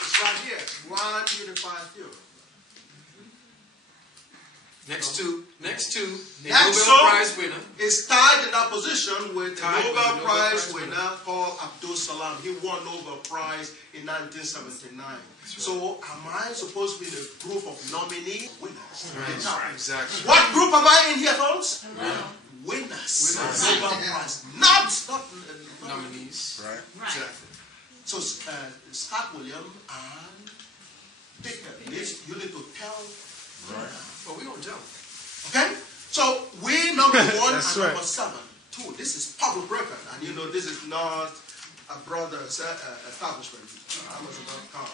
It's right here. One unified theorem. Next to a Next Nobel Prize winner. Is tied in that position with a Nobel Prize winner called Abdul Salam. He won Nobel Prize in 1979. Right. So am I supposed to be in a group of nominee winners? Right. Exactly. What group am I in here, folks? Hello. Winners. Nobel Prize. Not nominees. Right. Exactly. So Scott William and Dicker, you need to tell. Right. Well, we don't tell. Okay? So we number 1 and right. number 7. 2. This is public record. And you know this is not a brother's establishment. Amazon.com.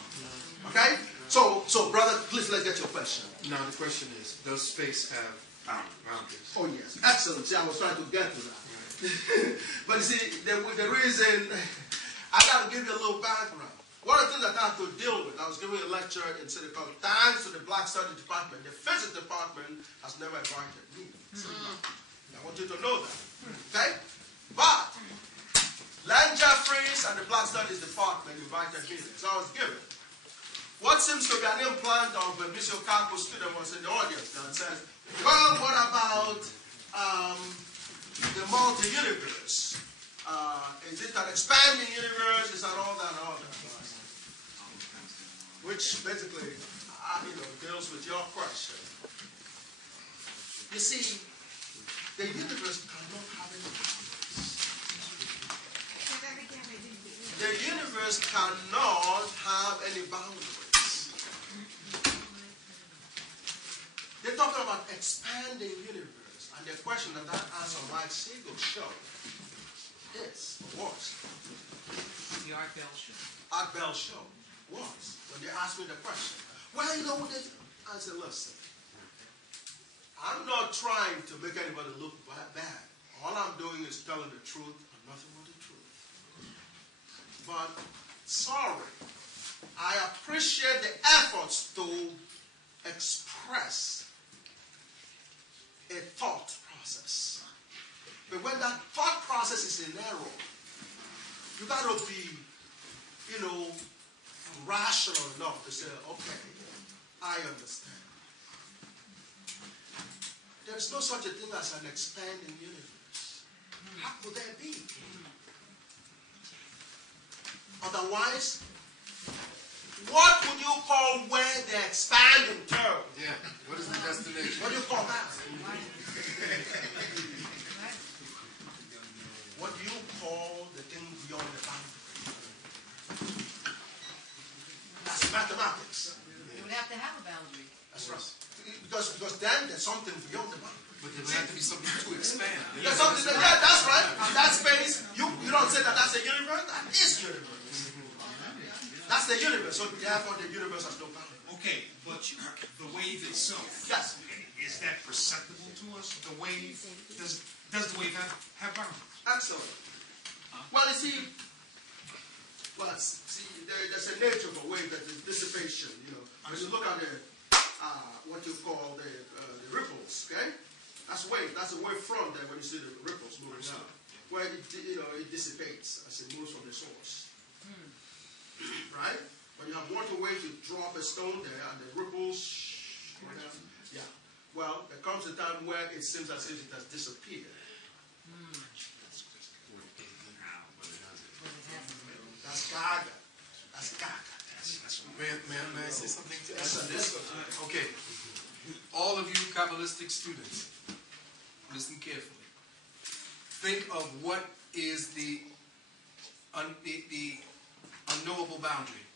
Okay? So brother, please let's get your question. Now the question is, does space have boundaries? Oh yes. Excellent. See, I was trying to get to that. But you see, the reason I got to give you a little background. One of the things that I have to deal with, I was giving a lecture in City College, thanks to the Black Studies Department. The Physics Department has never invited me. I want you to know that. Okay? But Len Jeffries and the Black Studies Department invited me. So I was given what seems to be an implant of a Mr. Kako student was in the audience that says, well, what about the multi-universe? Is it an expanding universe? Is that all that and all that? Which basically, deals with your question. You see, the universe cannot have any boundaries. The universe cannot have any boundaries. They're talking about expanding universe, and the question that answer Mike Siegel showed is, was the Art Bell show. Art Bell show. Was when they asked me the question. Well, you know what this? I said, listen, I'm not trying to make anybody look bad. All I'm doing is telling the truth and nothing but the truth. But sorry, I appreciate the efforts to express a thought process. But when that thought process is in error, you got to be, rational enough to say, okay, I understand. There's no such a thing as an expanding universe. How could there be? Otherwise, what would you call where the expanding term? Yeah. What is the destination? What do you call that? What do you call the thing beyond the boundary? That's mathematics. You would have to have a boundary. That's right. Because then there's something beyond the boundary. But there would have to be something to expand. There's something that's right. That space, you don't say that that's the universe. That is universe. That's the universe. So therefore the universe has no boundary. Okay, but the wave itself. Yes. Is that perceptible to us? The wave, does the wave have boundaries? Excellent. Well, you see, there's a nature of a wave that is dissipation. When you look at the what you call the ripples, okay? That's wave. That's a wave front there when you see the ripples moving down, where it dissipates as it moves from the source. Right? When you have water wave, you drop a stone there, and the ripples. Yeah. Well, there comes a time where it seems as if it has disappeared. That's Gagut. That's Gagut. May I say something to Yes, add to sir. this? Okay. All of you Kabbalistic students, listen carefully. Think of what is the unknowable boundary.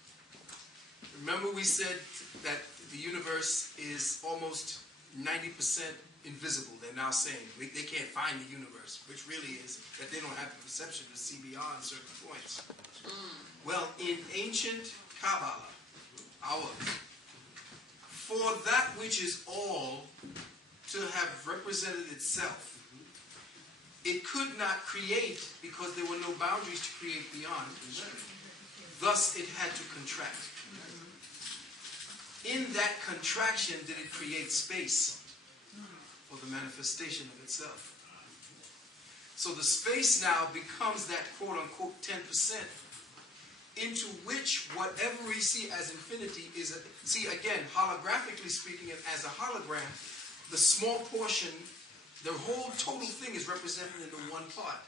Remember we said that the universe is almost 90% invisible. They're now saying they can't find the universe, which really is that they don't have the perception to see beyond certain points. Well, in ancient Kabbalah, for that which is all to have represented itself, it could not create because there were no boundaries to create beyond. Thus, it had to contract. In that contraction did it create space for the manifestation of itself. So the space now becomes that quote-unquote 10%. into which whatever we see as infinity is, see again, holographically speaking, as a hologram, the small portion, the whole total thing is represented in the one part.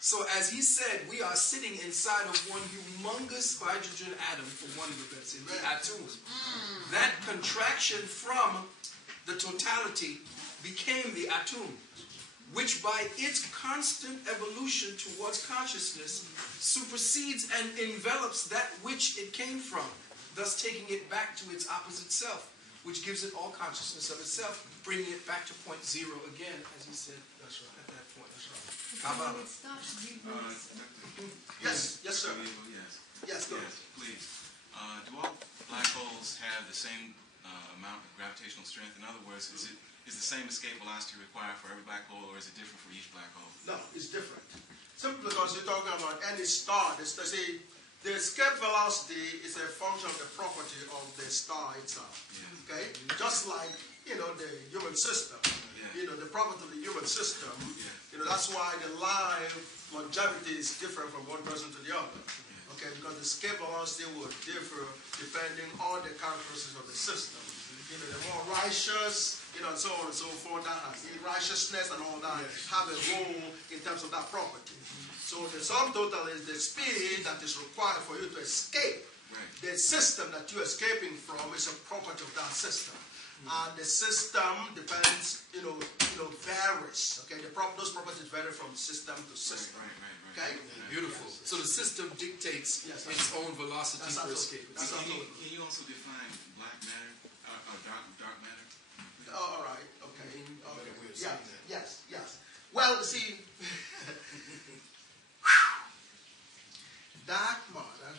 So as he said, we are sitting inside of one humongous hydrogen atom, for one of the atom. That contraction from the totality became the atom, which by its constant evolution towards consciousness supersedes and envelops that which it came from, thus taking it back to its opposite self, which gives it all consciousness of itself, bringing it back to point zero again, as he said. That's right. At that point. That's right. When it stops, Yes, sir. Yes. Yes, go ahead. Yes, please. Do all black holes have the same amount of gravitational strength? In other words, is the same escape velocity required for every black hole, or is it different for each black hole? No, it's different. Simply because you're talking about any star. The escape velocity is a function of the property of the star itself. Yeah. Okay? Just like, the human system. Yeah. The property of the human system. Yeah. That's why the life longevity is different from one person to the other. Okay? Because the escape velocity will differ depending on the characteristics of the system. The more righteous, and so on and so forth, that has the righteousness and all that have a role in terms of that property. So the sum total is the speed that is required for you to escape. The system that you're escaping from is a property of that system. And the system depends, varies. Okay, those properties vary from system to system. Okay? Beautiful. So the system dictates its own velocity for escape. Can you also define black matter or dark matter? Oh, all right. Okay. Yes. Well, see, dark matter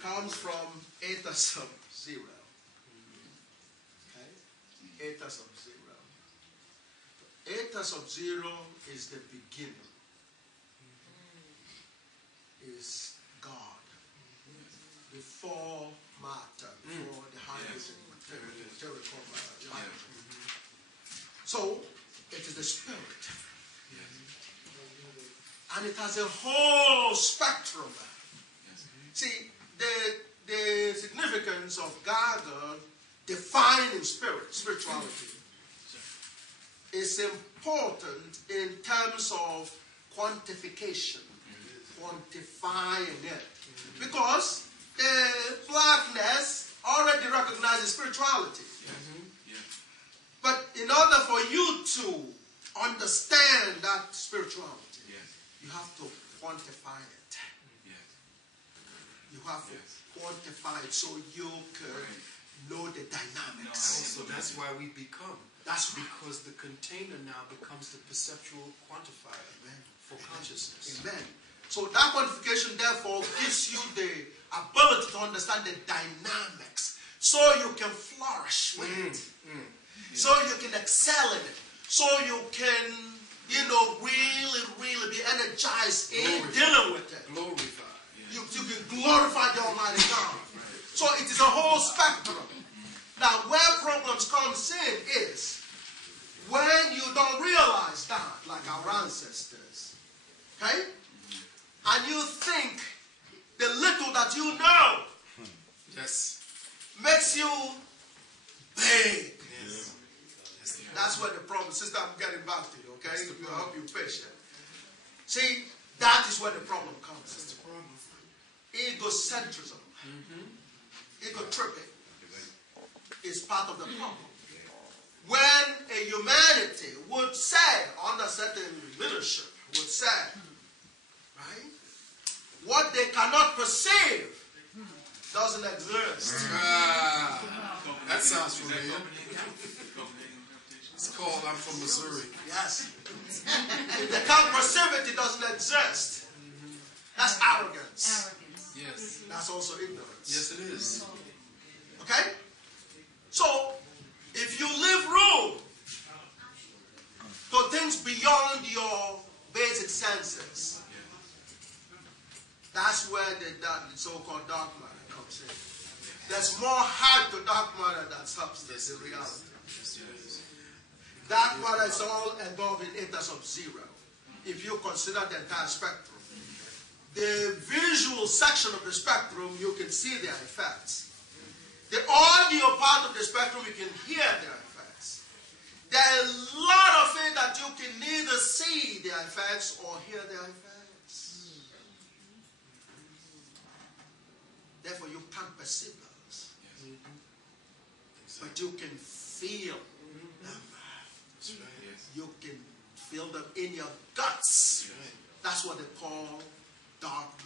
comes from eta sub 0. Okay? Eta sub 0. Eta sub 0 is the beginning. Is God. Before matter, before the hydrogen, material matter. So, it is the spirit. And it has a whole spectrum. See, the significance of Gagut defining spirituality, is important in terms of quantification, quantifying it. Because the blackness already recognizes spirituality. But in order for you to understand that spirituality, you have to quantify it. You have to quantify it so you can know the dynamics. So that's why we become. That's because the container now becomes the perceptual quantifier for consciousness. Amen. So that quantification therefore gives you the ability to understand the dynamics so you can flourish with it. So you can excel in it. So you can, really be energized in dealing with it. Glorify. You can glorify the Almighty God. So it is a whole spectrum. Now, where problems comes in is when you don't realize that, like our ancestors, okay? And you think the little that you know makes you big. That's where the problem, sister, I'm getting back to you, okay? I hope you're patient. See, that is where the problem comes. That's the problem. Egocentrism, ego tripping is part of the problem. When a humanity would say, under certain leadership, would say, right, what they cannot perceive doesn't exist. That sounds familiar. It's called, I'm from Missouri. Yes. If they can't perceive it, it doesn't exist. That's arrogance. Yes. That's also ignorance. Yes, it is. Okay? So, if you leave room to things beyond your basic senses, that's where the so-called dark matter comes in. There's more hype to dark matter than substance in reality. Dark matter is all involved in eta sub 0. If you consider the entire spectrum. section of the spectrum, you can see their effects. The audio part of the spectrum, you can hear their effects. There are a lot of it that you can neither see their effects or hear their effects. Therefore, you can't perceive those. But you can feel them. That's right. You can feel them in your guts. That's what they call dark